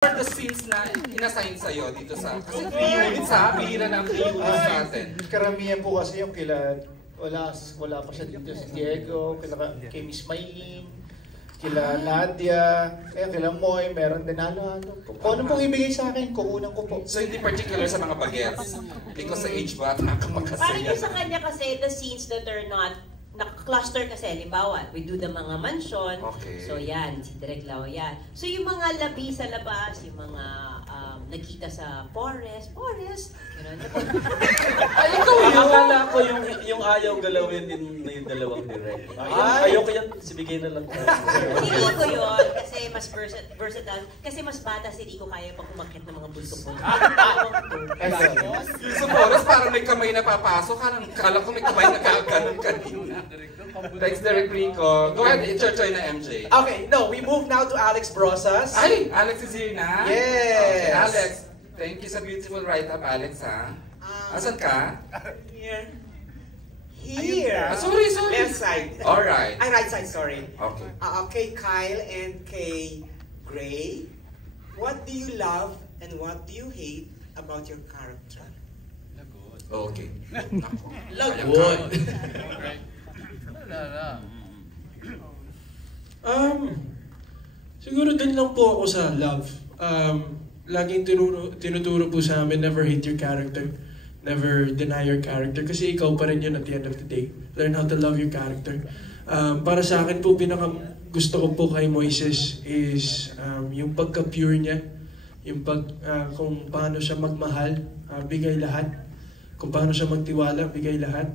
are the scenes na inassign sa'yo dito sa... Kasi 3 units ha, bihira ng 3 units natin. Karamihan po kasi yung wala pa siya dito si Diego, kay Miss Maylene, kila Nadia, kila Moy, meron din halo-halo. Kung ano pong ibigay sa akin, kukunan ko po. So hindi particular sa mga bagets? Because sa age ba, nakamakasaya? Parang yung sa kanya kasi, the scenes that are not naka-cluster kasi, limbawa, we do the mga mansion. Okay. So yan, si Direk Lau yan. So yung mga labi sa labas, yung mga nagkita sa forest, gano'n. Ay, ikaw yun! Akala ko yung ayaw galawin yung dalawang direct. Ayoko yan, sibigay na lang. Si Rico yun, kasi mas versatile. Kasi mas bata si Rico, kaya pa kumakit ng mga bulto-bulto. Yung sa forest, parang may kamay na papasok. Kala ko may kamay na kaganon kanina. Thanks, Derek Rico. Go ahead, enjoy na MJ. Okay, no, we move now to Alex Brosas. Ay, Alex is here na? Yes! Okay, Alex, thank you sa beautiful write-up, Alex, ha? Asan ka? Here. Sorry. Left side. Alright. Ay, right side, sorry. Okay. Kay Kyle and kay Gray, what do you love and what do you hate about your character? Okay. Lagot. Siguro din lang po ako sa love. Laging tinuturo po sa amin, never hate your character. Never deny your character. Kasi ikaw pa rin yun at the end of the day. Learn how to love your character. Para sa akin po, gusto ko po kay Moises is yung pagka-pure niya. Yung kung paano siya magmahal, bigay lahat. Kung paano siya magtiwala, bigay lahat.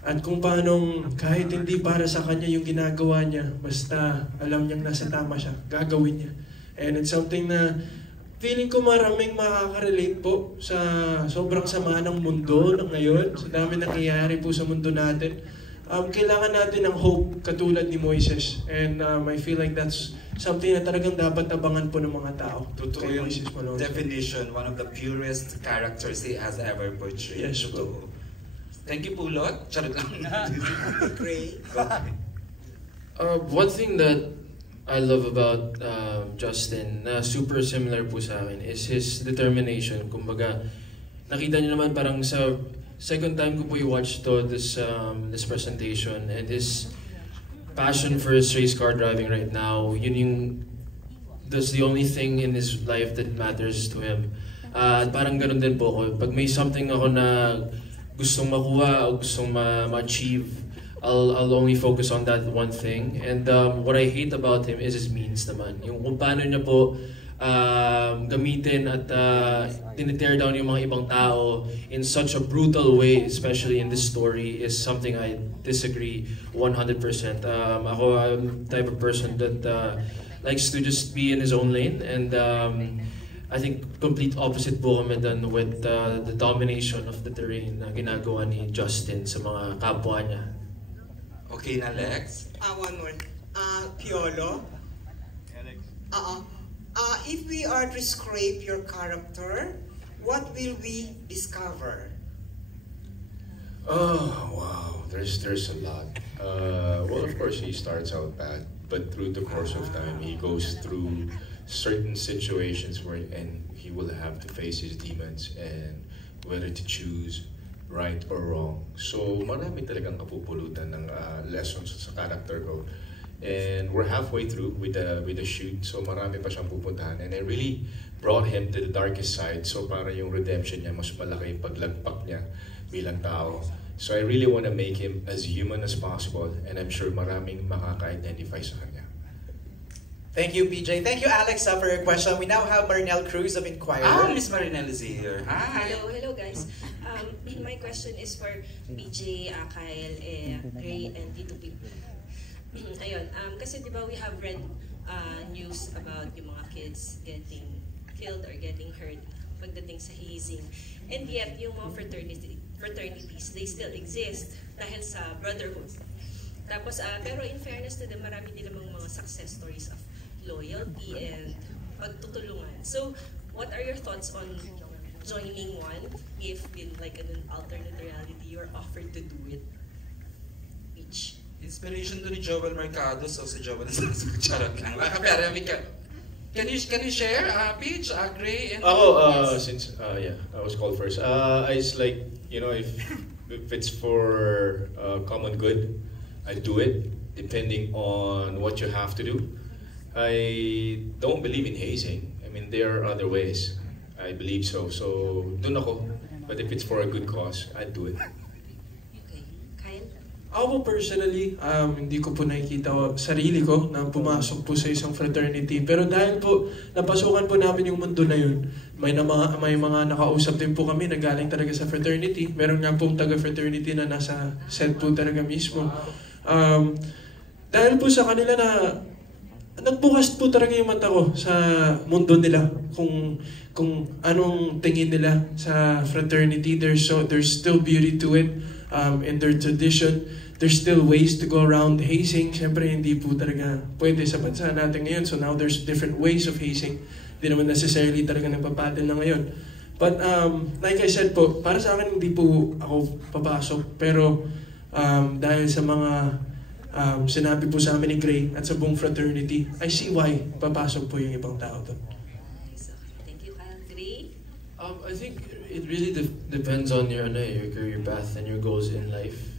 At kung paano kahit hindi para sa kanya yung ginagawa niya, basta alam niyang nasa tama siya, gagawin niya. And it's something na feeling ko maraming makaka-relate po sa sobrang sama ng mundo ng ngayon, sa dami nangyayari po sa mundo natin. Kailangan natin ng hope katulad ni Moises. And I feel like that's something na talagang dapat abangan po ng mga tao. Totoo yung definition, one of the purest characters he has ever portrayed. Yes, po. Thank you, Pulot. Charot lang. Gray. One thing that I love about Justin, na super similar po sa akin, is his determination. Kumbaga, nakita niyo naman parang sa second time ko po i-watch this presentation, and his passion for his race car driving right now, that's the only thing in his life that matters to him. At parang ganun din po ako. Pag may something ako na gustong makuha o gustong ma-achieve, I'll only focus on that one thing. And what I hate about him is his means naman. Yung kung paano niya po gamitin at tinitear down yung mga ibang tao in such a brutal way, especially in this story, is something I disagree 100%. Ako, I'm the type of person that likes to just be in his own lane, and I think complete opposite po kami dun with the domination of the terrain na ginagawa ni Justin sa mga kapwa niya. Okay na, Lex? One more. Piolo. Alex. If we are to scrape your character, what will we discover? Oh, wow. There's a lot. Well, of course, he starts out bad, but through the course of time, he goes through certain situations and he will have to face his demons and whether to choose right or wrong. So marami talagang kapupulutan ng lessons sa character ko. And we're halfway through with the shoot, so marami pa siyang pupuntahan. And I really brought him to the darkest side, so para yung redemption niya mas malaki yung paglagpak niya bilang tao. So I really want to make him as human as possible, and I'm sure maraming makaka-identify sa kanya. Thank you, PJ. Thank you, Alex, for your question. We now have Marinelle Cruz of Inquirer. Miss Marinelle is here. Hi. Hello guys. My question is for PJ, Kyle, Gray, and Tito Pip. Ayun, kasi di ba we have read news about yung mga kids getting killed or getting hurt pagdating sa hazing. And yet, yung mga fraternities, they still exist dahil sa brotherhood. Tapos, pero in fairness to them, marami din namang mga success stories of loyalty and pagtutulungan. So, what are your thoughts on joining one if in like an alternate reality you're offered to do it? Which? Inspiration to ni Joel Mercado, so si Joel na charot lang. Pero Can you share, Peach, Gray, and Since yeah, I was called first. I just like, you know, if it's for common good, I do it depending on what you have to do. I don't believe in hazing. I mean, there are other ways. I believe so. So, dun ako. But if it's for a good cause, I'd do it. Okay. Kyle? Ako po personally, hindi ko po nakikita sarili ko na pumasok po sa isang fraternity. Pero dahil po, napasukan po namin yung mundo na yun, may mga nakausap din po kami na galing talaga sa fraternity. Meron nga pong taga-fraternity na nasa set po talaga mismo. Dahil po sa kanila na nagbukas po talaga yung mata ko sa mundo nila, kung anong tingin nila sa fraternity. There's still beauty to it, in their tradition. There's still ways to go around hazing. Siyempre, hindi po talaga pwede sa bansa natin ngayon. So now there's different ways of hazing. Hindi naman necessarily talaga nagpapatin na ngayon. But like I said po, para sa akin hindi po ako papasok. Pero dahil sa mga sinabi po sa amin ni Gray at sa buong fraternity, I see why papasok po yung ibang tao doon. Thank you, Kyle. Gray? I think it really depends on your career path and your goals in life.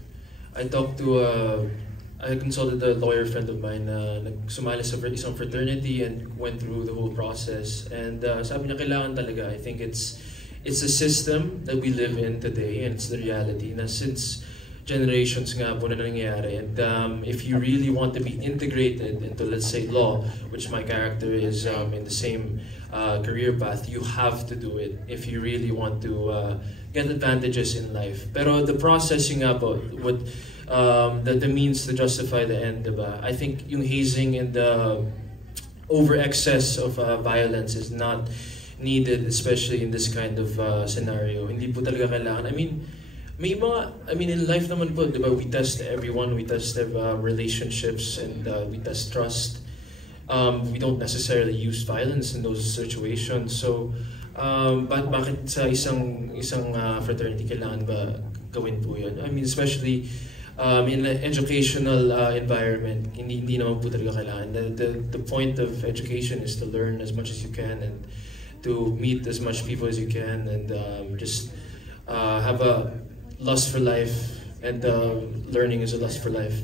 I consulted a lawyer friend of mine na nagsumali sa isang fraternity and went through the whole process. And sabi niya kailangan talaga, I think it's a system that we live in today, and it's the reality na since generations nga po na nangyayari. And if you really want to be integrated into, let's say, law, which my character is in the same career path, you have to do it if you really want to get advantages in life. Pero the process nga po, the means to justify the end, diba? I think yung hazing and the over-excess of violence is not needed, especially in this kind of scenario. Hindi po talaga kailangan. I mean, in life naman po, diba, we test everyone, we test relationships, and we test trust. We don't necessarily use violence in those situations. So, bakit sa isang fraternity kailangan ba gawin po yun? I mean, especially in an educational environment, hindi naman po talaga kailangan. The point of education is to learn as much as you can and to meet as much people as you can, and just have a lust for life, and learning is a lust for life.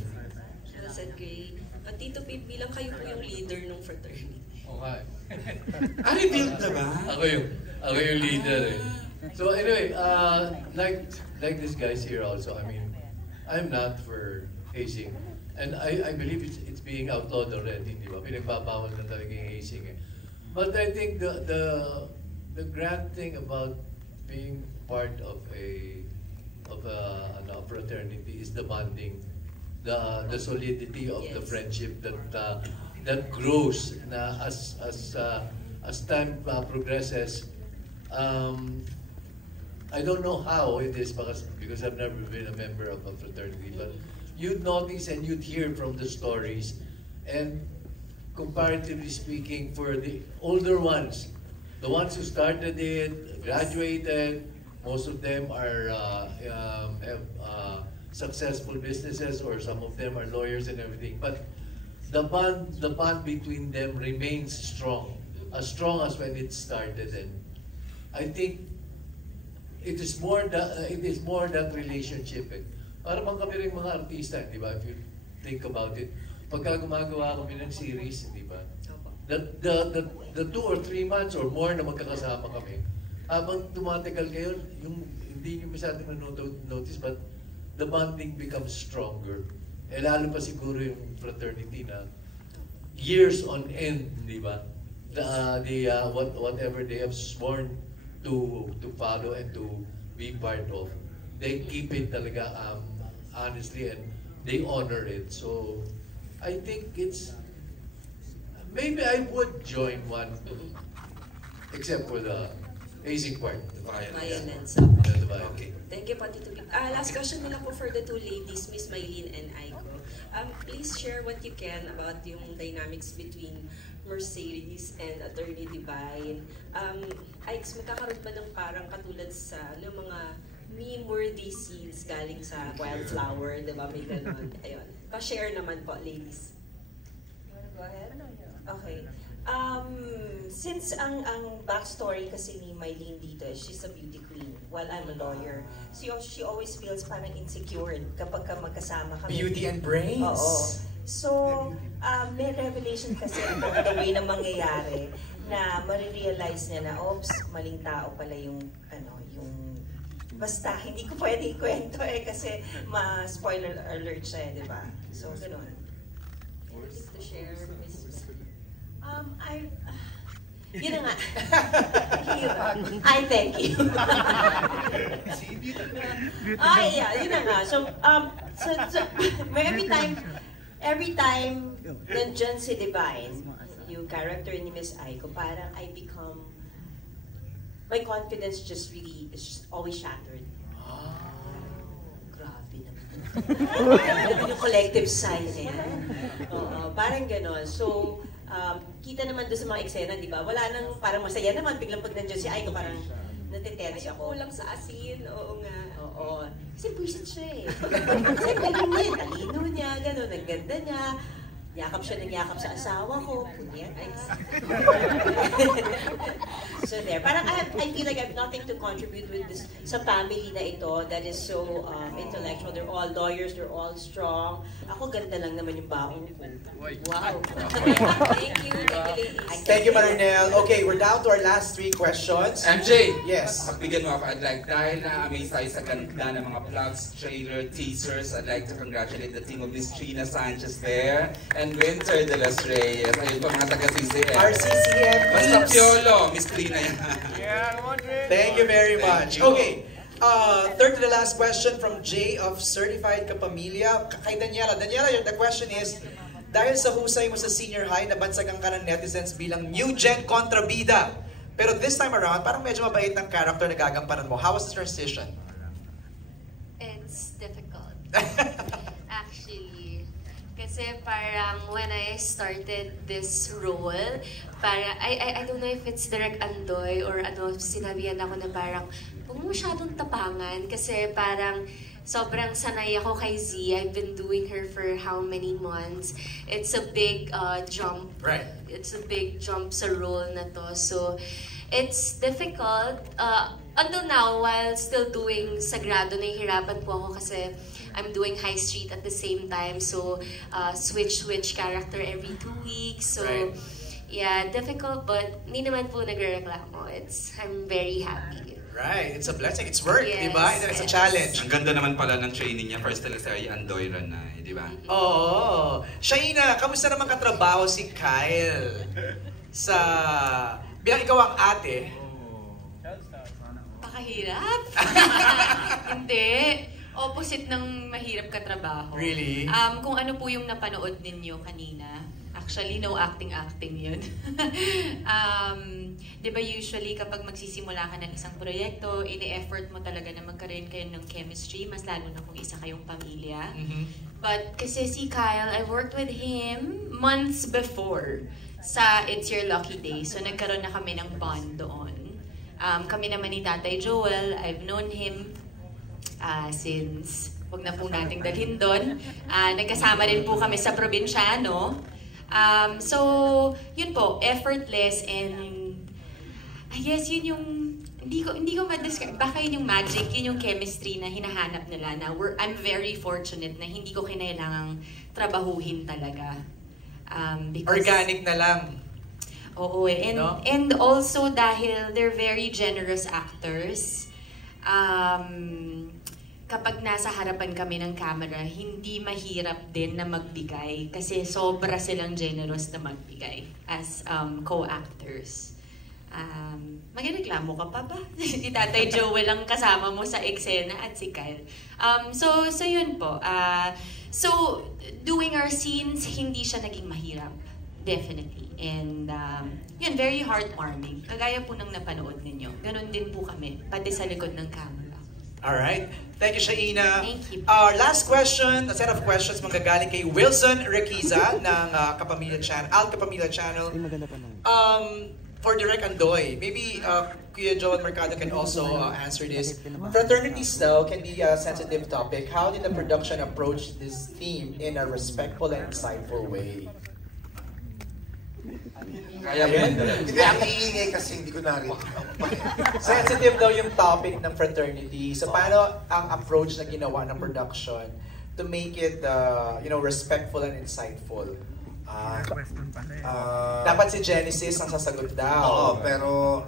Well said, Gray. Tito Pip, bilang kayo po yung leader ng fraternity. Okay. Revealed na ba? Ako yung leader eh. So anyway, like these guys here also, I mean, I'm not for hazing. And I believe it's being outlawed already, di ba? Pinagbabawal na talaga yung hazing eh. But I think the grand thing about being part of a fraternity is the bonding, the solidity of the friendship that grows na as time progresses. I don't know how it is because I've never been a member of a fraternity, but you'd notice and you'd hear from the stories, and comparatively speaking, for the older ones, the ones who started it, graduated, most of them are have successful businesses, or some of them are lawyers and everything. But the bond between them remains strong as when it started. And I think it is more that relationship. Para bang kami rin mga artista, di ba? If you think about it, pagka gumagawa kami ng series, di ba? The 2 or 3 months or more na magkakasama kami, habang tumatagal kayo, yung hindi nyo masyadong notice, but the bonding becomes stronger. Eh lalo pa siguro yung fraternity na years on end, di ba? Whatever they have sworn to follow and to be part of, they keep it talaga honestly, and they honor it. So I think maybe I would join one, except for the hazing part, the violence. Okay. Thank you, Tito Pip. Last question nila po for the two ladies, Miss Mylene and Aiko. Please share what you can about yung dynamics between Mercedes and Attorney Divine. Aix, magkakaroon ba ng parang katulad sa mga meme-worthy scenes galing sa Wildflower, di ba? May ganon. Ayun. Pa-share naman po, ladies. You wanna go ahead? Okay. Since ang backstory kasi ni Mylene dito, she's a beauty queen while I'm a lawyer. She always feels parang insecure kapag magkasama kami. Beauty and brains. Oo. So, may revelation kasi about the way na mangyayari na marirealize niya na, oops, maling tao pala yung, basta, hindi ko pwede ikwento kasi ma-spoiler alert siya, di ba? So, gano'n. Anything to share, Miss? Yun na nga. I thank you. Yeah, yun na nga. So every time nandyan si Divine, yung character ni Miss Aiko, parang I become, my confidence just really, is just always shattered. Grabe naman. Yung collective sigh na yan. Parang gano'n. So, kita naman doon sa mga eksena, di ba? Wala nang parang masaya naman, biglang pag nandiyan si Aiko, parang natitense ako. Kulang sa asin, oo nga. Oo. Kasi buisit siya eh. Kasi galing niya, talino niya, gano'n, ang ganda niya. Yakap siya ng yakap sa asawa ko. Punyeta. So there. Parang I feel like I have nothing to contribute with this sa family na ito that is so intellectual. They're all lawyers, they're all strong. Ako ganda lang naman yung baon ko. Wow. Thank you, ladies. Thank you, Marinel. Okay, we're down to our last 3 questions. MJ! Yes. Pagbigyan mo ako, I'd like, dahil na-amaze tayo sa ganda ng mga vlogs, trailer, teasers, I'd like to congratulate the team of Miss Gina Sanchez there, and Winter de los Reyes. Ayun pa mga taga-CCM. RCCM. Basta Piolo, Miss Trina yan. Thank you very much. Okay. Third to the last question from Jay of Certified Kapamilya. Kay Daniela. Daniela, the question is, dahil sa husay mo sa senior high, nabansagan ka ng netizens bilang new gen kontrabida. Pero this time around, parang medyo mabait ng character na gagampanan mo. How was the transition? It's difficult. Actually. Kasi parang when I started this role, parang, I don't know if it's Direk Andoy or sinabihan ako na parang, huwag mo masyadong tapangan kasi parang sobrang sanay ako kay Z. I've been doing her for how many months. It's a big jump. Right. It's a big jump sa role na to. So, it's difficult. Until now, while still doing Sagrado, nahihirapan po ako kasi I'm doing High Street at the same time. So, switch character every 2 weeks. So, right. Yeah, difficult but hindi naman po nagrereklamo. I'm very happy. Right, it's a blessing. It's work, yes, di ba? It's a challenge. Ang ganda naman pala ng training niya. First teleserye, Andoyra na, di ba? Oo. Shaina, kamusta naman katrabaho si Kyle? Bilang ikaw ang ate. Pakahirap? Hindi. Opposite ng mahirap katrabaho. Really? Kung ano po yung napanood ninyo kanina, actually, no acting yun. Di ba usually kapag magsisimula ka ng isang proyekto, ini-effort mo talaga na magkaroon kayo ng chemistry, mas lalo na kung isa kayong pamilya. But kasi si Kyle, I worked with him months before sa It's Your Lucky Day. So nagkaroon na kami ng bond doon. Kami naman ni Tatay Joel, I've known him since, wag na po nating dalhin doon. Nagkasama rin po kami sa probinsyano. So, yun po, effortless and I guess yun yung, hindi ko ma-describe, baka yun yung magic, yun yung chemistry na hinahanap nila na I'm very fortunate na hindi ko kinailangang trabahuhin talaga. Because, organic na lang. Oo, and also dahil they're very generous actors, kapag nasa harapan kami ng camera, hindi mahirap din na magbigay kasi sobra silang generous na magbigay as co-actors. Magreklamo ka pa ba? Si Tatay Joel ang kasama mo sa eksena at si Kyle. So yun po. So, doing our scenes, hindi siya naging mahirap. Definitely. And yun, very heartwarming. Kagaya po ng napanood ninyo. Ganon din po kami, pati sa likod ng camera. Alright. Thank you, Shaina. Thank you. Our last question, a set of questions manggagaling kay Wilson Requiza ng Kapamilya Channel, Alt Kapamilya Channel. For Direk Andoy, maybe Kuya Joel Mercado can also answer this. Fraternities though can be a sensitive topic. How did the production approach this theme in a respectful and insightful way? Kaya mo yan. Hindi, ang iingay kasi hindi ko narinig. Sensitive daw yung topic ng fraternity. So paano ang approach na ginawa ng production to make it, respectful and insightful? Dapat si Genesis ang sasagot daw. Oo, pero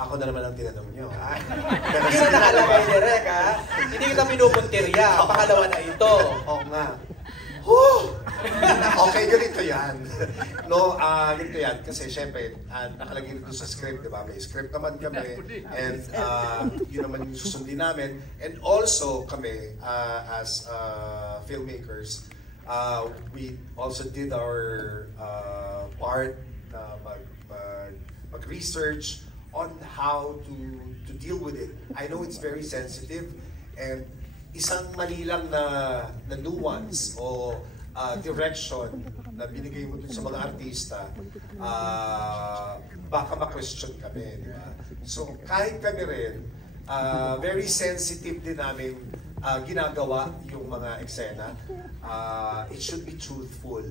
ako na naman ang tinanong nyo. Hindi na nakalagay direct, ha? Hindi kita pinupuntirya. Pangalawa na ito. Oo nga. Okay, ganito yan. Ganito yan. Kasi syempre, nakalagay dito sa script, di ba? May script naman kami. And yun naman yung susundin namin. And also kami, as filmmakers, we also did our part na mag-research on how to deal with it. I know it's very sensitive, and isang mali lang na nuance o direction na binigay mo dun sa mga artista, baka ma-question kami. Diba? So kahit kami rin, very sensitive din namin ginagawa yung mga eksena. It should be truthful.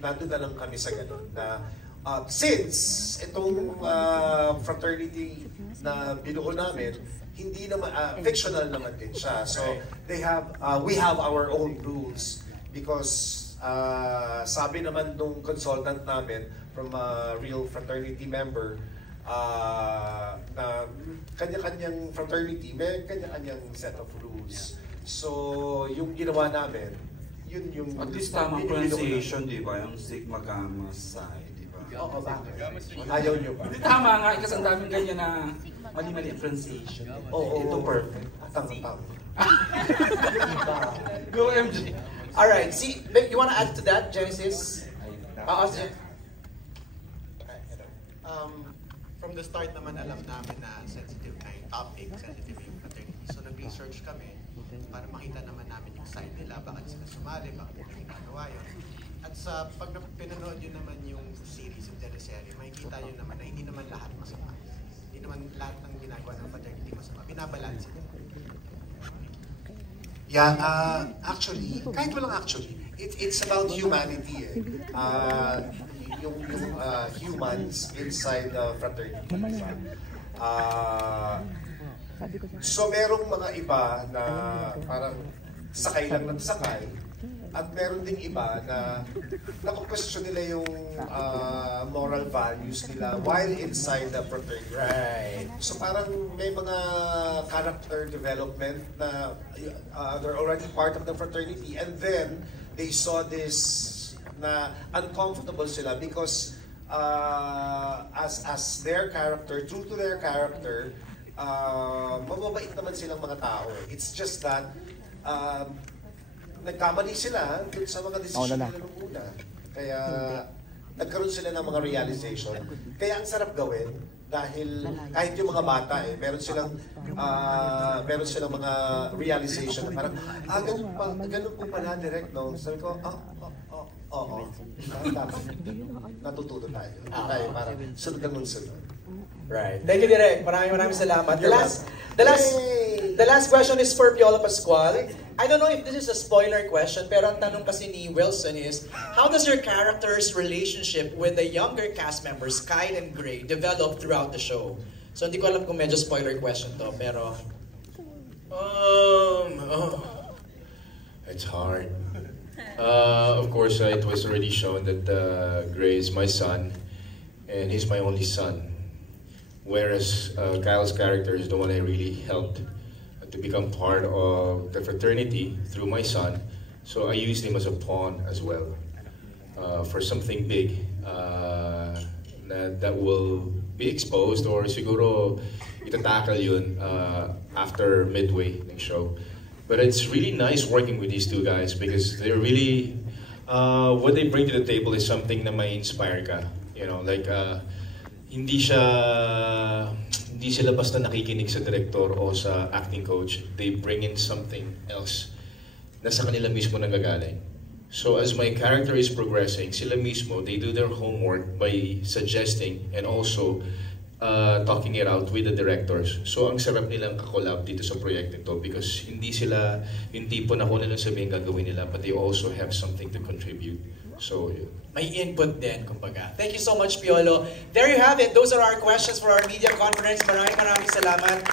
Nandun na lang kami sa ganun. Na, since itong fraternity na binuo namin, hindi naman fictional naman din siya. So we have our own rules because sabi naman nung consultant namin from a real fraternity member, na kanya-kanyang fraternity may kanya-kanyang set of rules. So yung ginawa namin, yun yung at least tamang pronunciation, di ba? Yung Sigma Gamma Psi, di ba? Oo, bakit? Ayaw nyo ba? Hindi tama nga, kasi ang daming ganyan na mali-mali ang pronunciation. Oo. Ito perfect. Tama. Go MJ. Alright, see, you wanna add to that, Genesis? From the start naman alam namin na sensitive na yung topic, sensitive yung fraternity. So nag-research kami para makita naman namin yung side nila, bakit sila sumali, bakit nila ginagawa yun. At sa pag pinanood yun naman yung series, yung teleserye, makikita yun naman na hindi naman lahat masama. Hindi naman lahat ng ginagawa ng fraternity masama. Binabalance ito. Yeah, actually, kahit walang actually, it's about humanity eh. Yung humans inside the fraternity. So merong mga iba na parang sakay lang ng sakay, at meron ding iba na naku-question nila yung moral values nila while inside the fraternity. Right. So parang may mga character development na they're already part of the fraternity, and then they saw this na uncomfortable sila because as their character, true to their character, mababait naman silang mga tao. It's just that nagkamali sila dun sa mga decision nila nung una. Kaya nagkaroon sila ng mga realization. Kaya ang sarap gawin dahil kahit yung mga bata meron silang mga realization na parang ganun po pala direct, no? Sabi ko, oo. Natututo tayo. Parang sunod ng sunod. Right. Thank you, Direk. Maraming salamat. The last question is for Piolo Pascual. I don't know if this is a spoiler question, pero ang tanong kasi ni Wilson is, how does your character's relationship with the younger cast members, Kyle and Gray, develop throughout the show? So hindi ko alam kung medyo spoiler question to, pero... It's hard. Of course, it was already shown that Gray is my son, and he's my only son. Whereas Kyle's character is the one I really helped to become part of the fraternity through my son. So I used him as a pawn as well for something big that will be exposed, or siguro itatakal yun after midway ng show. But it's really nice working with these two guys because they're really, what they bring to the table is something na may inspire ka. You know, like, hindi sila basta nakikinig sa director o sa acting coach. They bring in something else na sa kanila mismo nanggagaling. So as my character is progressing, sila mismo, they do their homework by suggesting and also talking it out with the directors. So ang sarap nilang kakolab dito sa proyekto ito because hindi sila yung tipo na kung ano lang sabihin gagawin nila, but they also have something to contribute. So, yun. May input din, kumbaga. Thank you so much, Piolo. There you have it. Those are our questions for our media conference. Maraming salamat.